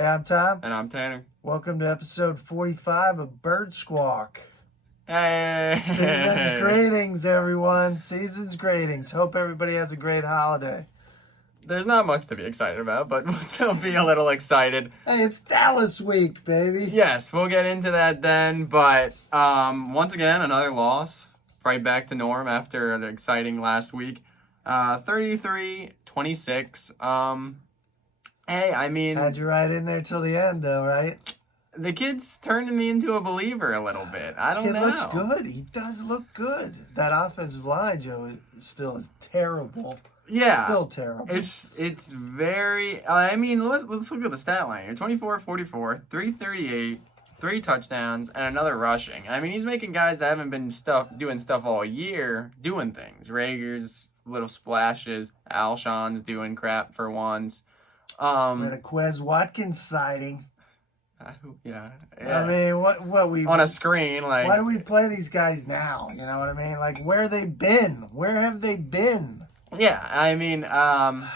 Hey, I'm Tom. And I'm Tanner. Welcome to episode 45 of Bird Squawk. Hey! Season's greetings, everyone. Season's greetings. Hope everybody has a great holiday. There's not much to be excited about, but we'll still be a little excited. Hey, it's Dallas week, baby. Yes, we'll get into that then, but once again, another loss. Right back to norm after an exciting last week. 33-26. Hey, I mean... Had you right in there till the end, though, right? The kid's turning me into a believer a little bit. I don't know. He looks good. He does look good. That offensive line, Joe, still is terrible. Yeah. Still terrible. It's very... I mean, let's look at the stat line here. 24-44, 338, 3 touchdowns, and another rushing. I mean, he's making guys that haven't been doing stuff all year doing things. Rager's little splashes. Alshon's doing crap for once. We had a Quez Watkins sighting. Yeah. I mean, what we... On a screen, like... Why do we play these guys now? You know what I mean? Like, where have they been? Where have they been? Yeah, I mean, I've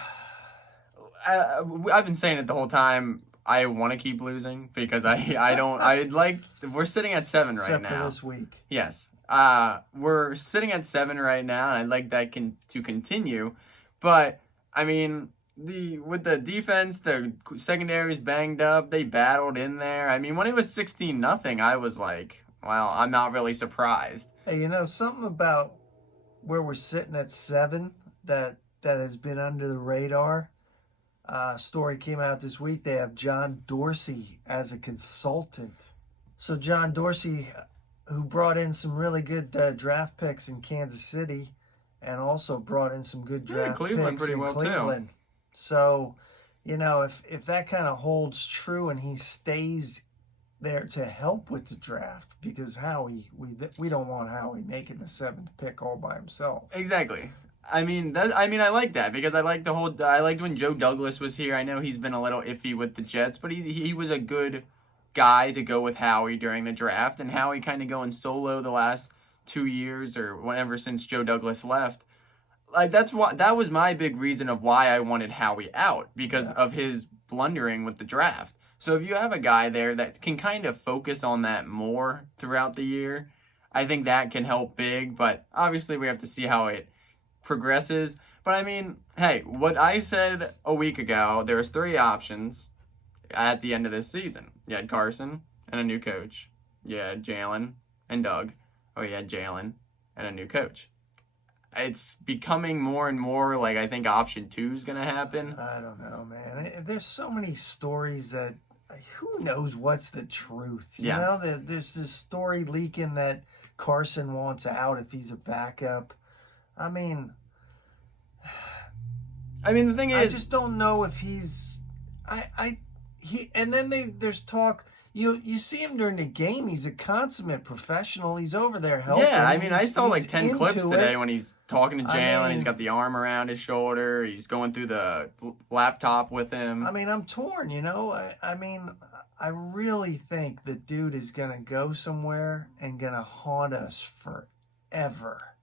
been saying it the whole time. I want to keep losing because we're sitting at 7 right now. Except for this week. Yes. We're sitting at 7 right now, and I'd like that to continue. But, I mean... With the defense, the secondary's banged up. They battled in there. I mean, when it was 16-0, I was like, well, I'm not really surprised. Hey, you know, something about where we're sitting at 7 that has been under the radar. Story came out this week. They have John Dorsey as a consultant. So John Dorsey, who brought in some really good draft picks in Kansas City, and also brought in some good draft Cleveland picks pretty in well Cleveland. Too. So, you know, if that kind of holds true and he stays there to help with the draft, because Howie, we don't want Howie making the 7th pick all by himself. Exactly. I mean, I like that because I liked when Joe Douglas was here. I know he's been a little iffy with the Jets, but he was a good guy to go with Howie during the draft, and Howie kind of going solo the last 2 years or whatever since Joe Douglas left. Like that was my big reason of why I wanted Howie out, because of his blundering with the draft. So if you have a guy there that can kind of focus on that more throughout the year, I think that can help big. But obviously we have to see how it progresses. But I mean, hey, what I said a week ago, there was 3 options at the end of this season. You had Carson and a new coach. You had Jalen and Doug. Or you had Jalen and a new coach. It's becoming more and more like I think option 2 is going to happen. I don't know, man. There's so many stories that who knows what's the truth. You know, there's this story leaking that Carson wants out if he's a backup. I mean, the thing is, I just don't know if he's. And then there's talk. You see him during the game. He's a consummate professional. He's over there helping. Yeah, I mean, I saw like 10 clips today when he's talking to Jalen. He's got the arm around his shoulder. He's going through the laptop with him. I mean, I'm torn, you know. I really think the dude is going to go somewhere and going to haunt us forever.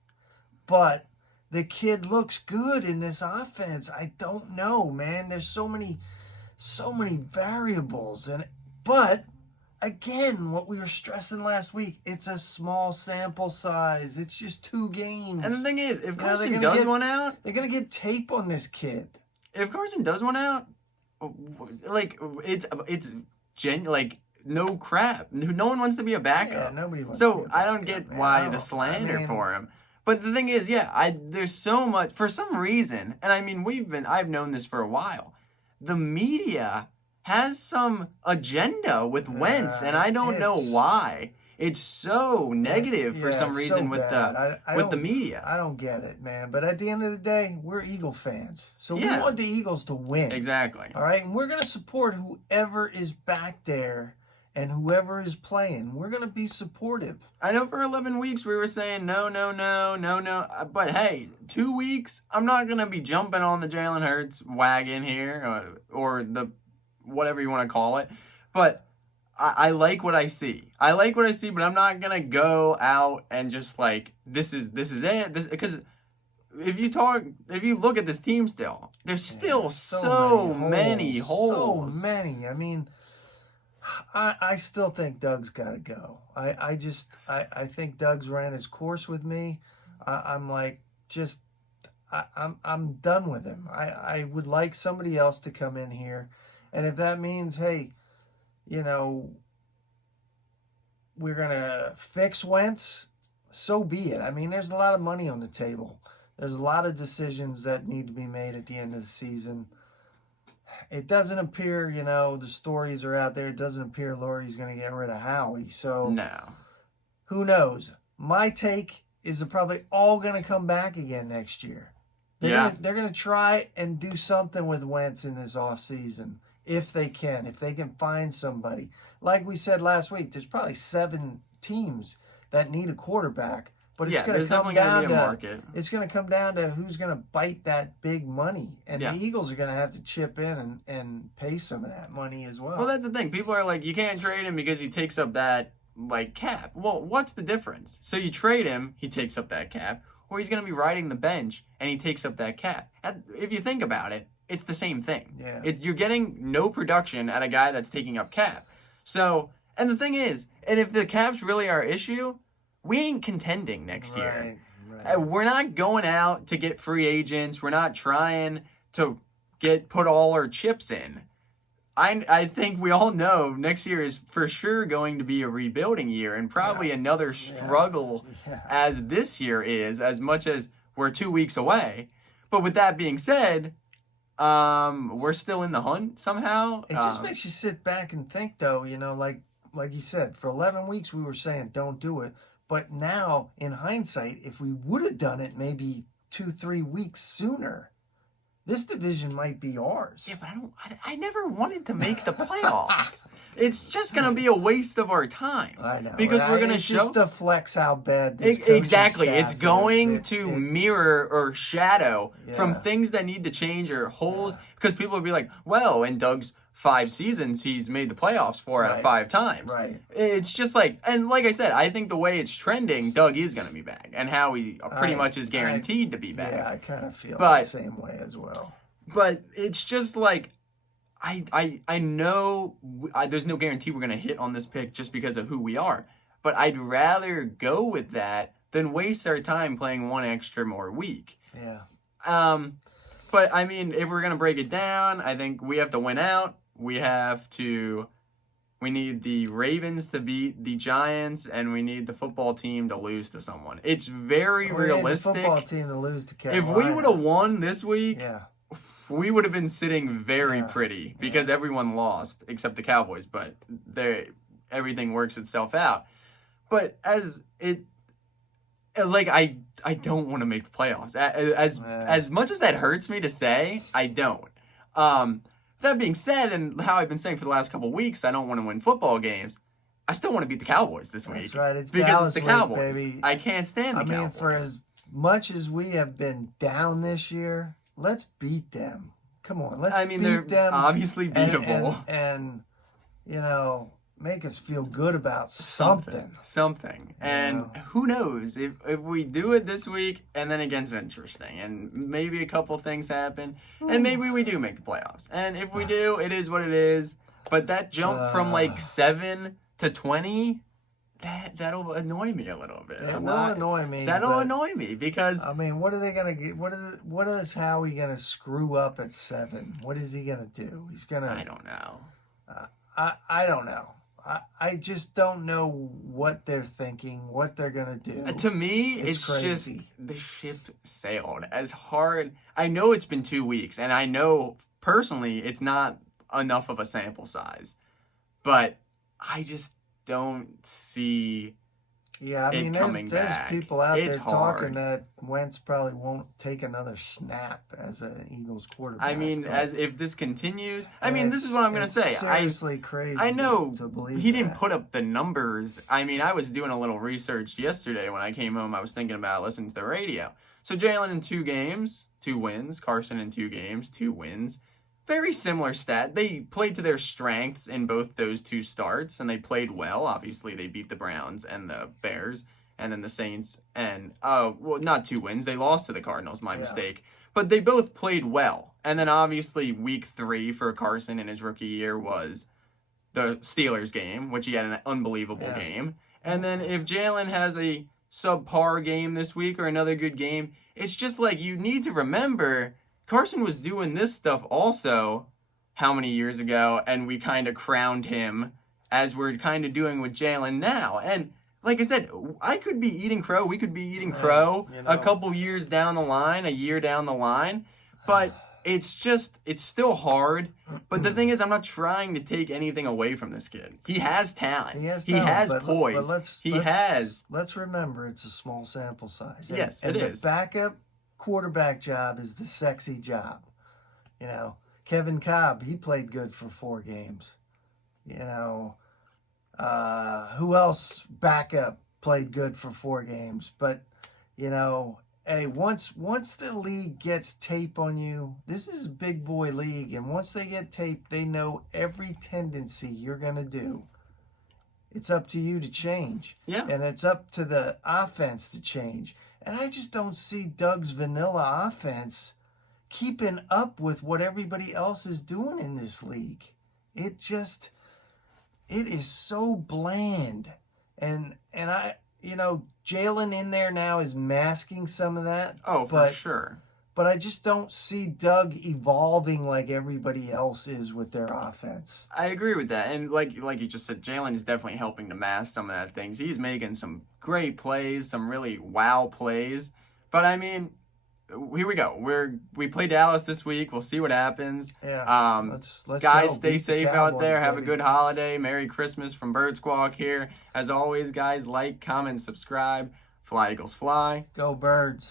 But the kid looks good in this offense. I don't know, man. There's so many variables. But... Again, what we were stressing last week, it's a small sample size. It's just 2 games. And the thing is, if Carson does one out... They're going to get tape on this kid. If Carson does one out, like, it's like, no crap. No one wants to be a backup. Yeah, nobody wants to be a backup. I don't get why the slander for him. But the thing is, there's so much... For some reason, and I mean, I've known this for a while, the media... has some agenda with Wentz, and I don't know why. It's so negative for some reason with the media. I don't get it, man. But at the end of the day, we're Eagle fans. So we want the Eagles to win. Exactly. All right? And we're going to support whoever is back there and whoever is playing. We're going to be supportive. I know for 11 weeks we were saying no. But hey, 2 weeks, I'm not going to be jumping on the Jalen Hurts wagon here or the whatever you want to call it. But I like what I see. But I'm not going to go out and just like, this is it. Because if you look at this team still, there's still so many holes. So many. I mean, I still think Doug's got to go. I think Doug's ran his course with me. I'm done with him. I would like somebody else to come in here, and if that means, hey, we're gonna fix Wentz, so be it. I mean, there's a lot of money on the table. There's a lot of decisions that need to be made at the end of the season. It doesn't appear, the stories are out there. It doesn't appear Lurie's going to get rid of Howie. So no, who knows? My take is they're probably all going to come back again next year. They're going to try and do something with Wentz in this offseason if they can find somebody. Like we said last week, there's probably 7 teams that need a quarterback. But it's going to come down to it's going to come down to who's going to bite that big money, and the Eagles are going to have to chip in and pay some of that money as well. Well, that's the thing. People are like, you can't trade him because he takes up that cap. Well, what's the difference? So you trade him, he takes up that cap, or he's going to be riding the bench and he takes up that cap. If you think about it, it's the same thing. Yeah. You're getting no production at a guy that's taking up cap. So, and the thing is, and if the cap's really our issue, we ain't contending next year. Right. We're not going out to get free agents. We're not trying to put all our chips in. I think we all know next year is for sure going to be a rebuilding year and probably another struggle as this year is, as much as we're 2 weeks away. But with that being said, we're still in the hunt somehow. It just makes you sit back and think, though, like you said, for 11 weeks we were saying don't do it. But now, in hindsight, if we would have done it maybe 2-3 weeks sooner, this division might be ours. Yeah, but I never wanted to make the playoffs. It's just going to be a waste of our time. I know. Because we're going to show... just to flex how bad this exactly. staff It's going to mirror or shadow from things that need to change or holes. Because people will be like, well, in Doug's 5 seasons, he's made the playoffs 4 out of 5 times. Right. It's just like, and like I said, I think the way it's trending, Doug is going to be back. And Howie pretty much is guaranteed to be back. Yeah, I kind of feel the same way as well. But it's just like, I know there's no guarantee we're going to hit on this pick just because of who we are. But I'd rather go with that than waste our time playing one extra more week. Yeah. But, I mean, if we're going to break it down, I think we have to win out. We need the Ravens to beat the Giants, and we need the football team to lose to someone. It's very realistic. The football team to lose to Carolina. If we would have won this week, we would have been sitting very pretty because everyone lost except the Cowboys, but everything works itself out. But I don't want to make the playoffs. As much as that hurts me to say, I don't. That being said, and how I've been saying for the last couple of weeks, I don't want to win football games. I still want to beat the Cowboys this week. That's right. It's because Dallas it's the Cowboys. Week, baby. I can't stand the Cowboys. I mean, for as much as we have been down this year, let's beat them. Come on, let's beat them. They're obviously beatable. And make us feel good about something. And who knows if we do it this week and then it gets interesting and maybe a couple things happen and maybe we do make the playoffs. And if we do, it is what it is. But that jump from 7 to 20, that'll annoy me a little bit. It will annoy me. That'll annoy me because I mean, what are they gonna get? What is Howie gonna screw up at 7? What is he gonna do? He's gonna. I don't know. I don't know. I just don't know what they're thinking, what they're going to do. To me, it's just the ship sailed. As hard, I know it's been 2 weeks, and I know personally it's not enough of a sample size, but I just don't see there's people out there talking that Wentz probably won't take another snap as an Eagles quarterback. I mean, as if this continues, this is what I'm going to say. Seriously crazy. I know to believe he didn't put up the numbers. I mean, I was doing a little research yesterday when I came home. I was thinking about listening to the radio. So Jalen in 2 games, 2 wins. Carson in 2 games, 2 wins. Very similar stat. They played to their strengths in both those 2 starts, and they played well. Obviously, they beat the Browns and the Bears, and then the Saints, and not 2 wins. They lost to the Cardinals, my Yeah. mistake. But they both played well. And then obviously week 3 for Carson in his rookie year was the Steelers game, which he had an unbelievable Yeah. game. And then if Jalen has a subpar game this week or another good game, it's just like you need to remember Carson was doing this stuff also how many years ago, and we kind of crowned him as we're kind of doing with Jalen now. And like I said, I could be eating crow. We could be eating crow a couple years down the line, a year down the line. But it's still hard. But the thing is, I'm not trying to take anything away from this kid. He has talent. He has poise. Let's remember it's a small sample size. Yes, and it is. The backup quarterback job is the sexy job. You know, Kevin Cobb, he played good for 4 games. You know, who else backup played good for 4 games? But, you know, hey, once the league gets tape on you, this is a big boy league, and once they get tape, they know every tendency you're going to do. It's up to you to change. Yeah. And it's up to the offense to change. And I just don't see Doug's vanilla offense keeping up with what everybody else is doing in this league. It is so bland. And I, you know, Jalen in there now is masking some of that. Oh, for sure. But I just don't see Doug evolving like everybody else is with their offense. I agree with that. And like you just said, Jalen is definitely helping to mask some of that things. He's making some great plays, some really wow plays. But I mean, here we go. We play Dallas this week. We'll see what happens. Yeah. Let's guys, go. stay Beat the safe Cowboys, out there. Have a baby. good holiday. Merry Christmas from Bird Squawk here. As always, guys, like, comment, subscribe. Fly Eagles fly. Go Birds.